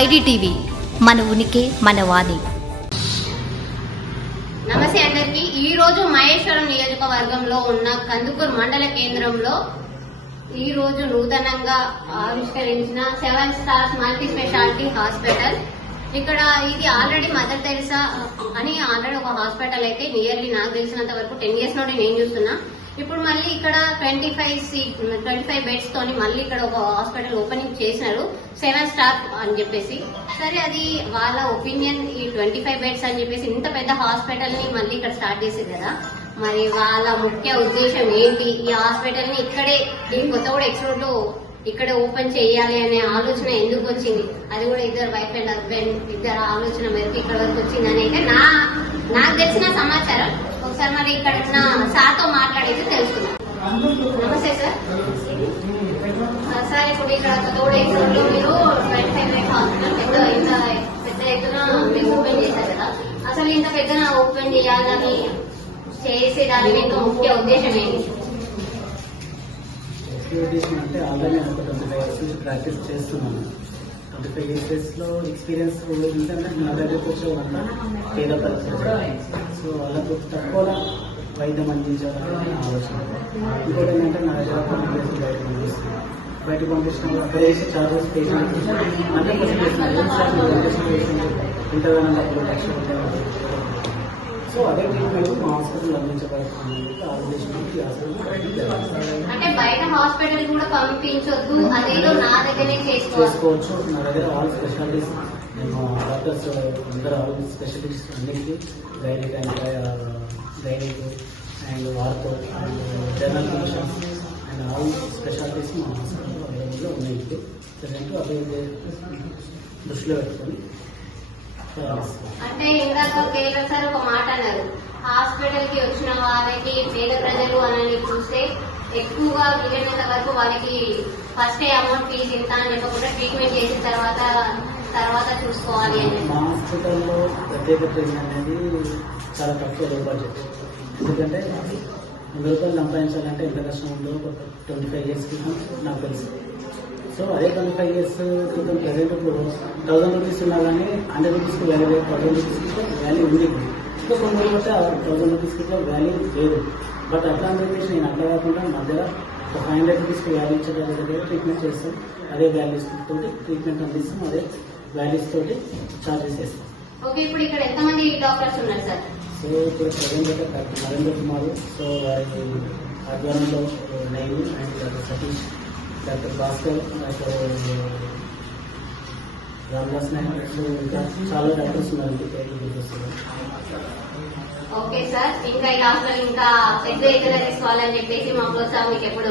IDTV మన ఉనికి మన వాణి. నమస్తే అందరికి. ఈ రోజు మహేశ్వరం నియోజకవర్గంలో ఉన్న కందుకూరు మండల కేంద్రంలో ఈ రోజు నూతనంగా ఆవిష్కరించిన seven stars multi speciality hospital. ఇక్కడ ఇది ఆల్రెడీ మదర్ తెరిసా అని ఆల్రెడీ ఒక హాస్పిటల్ అయితే నియర్లీ నాకు తెలిసినంత వరకు టెన్ ఇయర్స్ నుండి నేను చూస్తున్నా. ఇప్పుడు మళ్ళీ ఇక్కడ twenty five seat twenty five beds తోని మళ్ళీ ఇక్కడ ఒక హాస్పిటల్ ఓపెనింగ్ చేసినారు. సెవెన్ స్టార్ అని చెప్పేసి. సరే అది వాళ్ళ ఒపీనియన్ ఈ ట్వంటీ ఫైవ్ బెడ్స్ అని చెప్పేసి ఇంత పెద్ద హాస్పిటల్ని మళ్ళీ ఇక్కడ స్టార్ట్ చేసింది కదా. మరి వాళ్ళ ముఖ్య ఉద్దేశం ఏంటి? ఈ హాస్పిటల్ని ఇక్కడే ఈ కొత్తగూడ కూడా రోడ్లో ఇక్కడ ఓపెన్ చేయాలి అనే ఆలోచన ఎందుకు వచ్చింది? అది కూడా ఇద్దరు వైఫ్ అండ్ హస్బెండ్ ఇద్దరు ఆలోచన మేరకు ఇక్కడ వరకు వచ్చింది అని అయితే నా నాకు తెలిసిన సమాచారం ఒకసారి మరి ఇక్కడ ఉన్న సార్తో మాట్లాడేసి తెలుసుకుందాం. నమస్తే సార్. సార్ ఇప్పుడు ఇక్కడ కొత్తగూడ ఎక్స్లో మీరు ట్వంటీ ఫైవ్ బెడ్ హాస్పిటల్ పెద్ద ఇంత పెద్ద ఎత్తున మీరు ఓపెన్ చేశారు కదా. అసలు ఇంత పెద్దన ఓపెన్ చేయాలని చేసేదాని యొక్క ముఖ్య ఉద్దేశం ఏంటి? ఉద్దేశం అంటే ఆల్రెడీ ఒక ట్వంటీ ఫైవ్ ఇయర్స్ నుంచి ప్రాక్టీస్ చేస్తున్నాను. ట్వంటీ ఫైవ్ ఇయర్స్లో ఎక్స్పీరియన్స్ ఏంటంటే నా దగ్గరకు వచ్చే వాళ్ళ పేద పరిస్థితి సో వాళ్ళకు తక్కువ వైద్యం అందించాలని నా ఆలోచన. ఇంకోటి ఏంటంటే నా దగ్గర కేసులు బయట పంపిస్తున్నాను బయట పంపించిన అక్కడ వేసే చార్జెస్ పేషెంట్ ఇంతగానో డబ్బులు సో అదే ట్రీట్మెంట్ మా హాస్పిటల్ అందించబడుతుంది అంటే బయట హాస్పిటల్ కూడా పంపించొద్దు అదేదో నా దగ్గరే చేసుకోవచ్చు. నా దగ్గర ఆల్ స్పెషాలిటీస్ మేము డాక్టర్స్ అందరూ ఆల్ స్పెషలిస్ట్ అన్నిటికీ gynaec and gynaec uh, and వార్తో and general physicians and all specialities మా హాస్పిటల్లో అవైలబుల్గా ఉన్నాయి. ఇప్పుడు ప్రజెంట్ అవి దృష్టిలో పెట్టుకొని అంటే ఇందాక కేవలం సార్ ఒక మాట అన్నారు. హాస్పిటల్కి వచ్చిన వారికి పేద ప్రజలు అని చూస్తే ఎక్కువగా వీలైనంత వరకు వాళ్ళకి ఫస్ట్ అమౌంట్ ఫీజు ఇంత అని చెప్పకుండా ట్రీట్మెంట్ చేసిన తర్వాత తర్వాత చూసుకోవాలి అని. మా హాస్పిటల్లో ప్రత్యేకత ఏంటనేది చాలా తక్కువ లో బడ్జెట్ ఎందుకంటే వంద రూపాయలు సంపాదించాలంటే ఎంత కష్టం ఉందో ఒక ట్వంటీ ఫైవ్ ఇయర్స్ క్రితం నాకు తెలుసు. సో అదే ట్వంటీ ఫైవ్ ఇయర్స్ క్రితం ప్రజెంట్ ఇప్పుడు థౌసండ్ రూపీస్ ఉన్నా కానీ హండ్రెడ్ రూపీస్కి వాల్యూ లేదు థౌసండ్ రూపీస్కి వాల్యూ ఉంది. ఇంకా కొన్ని రోజులు బట్టి ఆ థౌసండ్ రూపీస్కి వాల్యూ లేదు. బట్ అట్లా అని చెప్పేసి నేను అట్లా కాకుండా మధ్యలో ఒక ఫైవ్ హండ్రెడ్ రూపీస్కి వాల్యూ ఇచ్చే దగ్గర ట్రీట్మెంట్ చేస్తాం. అదే వాల్యూస్ తోటి ట్రీట్మెంట్ అందిస్తాం అదే వాల్యూస్ తోటి చార్జెస్ ఓకే ఇప్పుడు ఇక్కడ ఎంతమంది డాక్టర్స్ ఉన్నారు సార్? సో ఇప్పుడు ప్రజెంట్ అయితే డాక్టర్ నరేంద్ర కుమార్ సో వారి ఆధ్వర్యంలో నేను and doctor Satish doctor Bhaskar doctor Ramdas Naik ఇంకా చాలా డాక్టర్స్ ఉన్నారు ఇంటి పేరు గుర్తొస్తున్నారు ఓకే సార్ ఇంకా ఈ హాస్పిటల్ ఇంకా పెద్ద ఎత్తున తీసుకోవాలని చెప్పేసి మా ప్రోత్సాహం మీకు ఎప్పుడు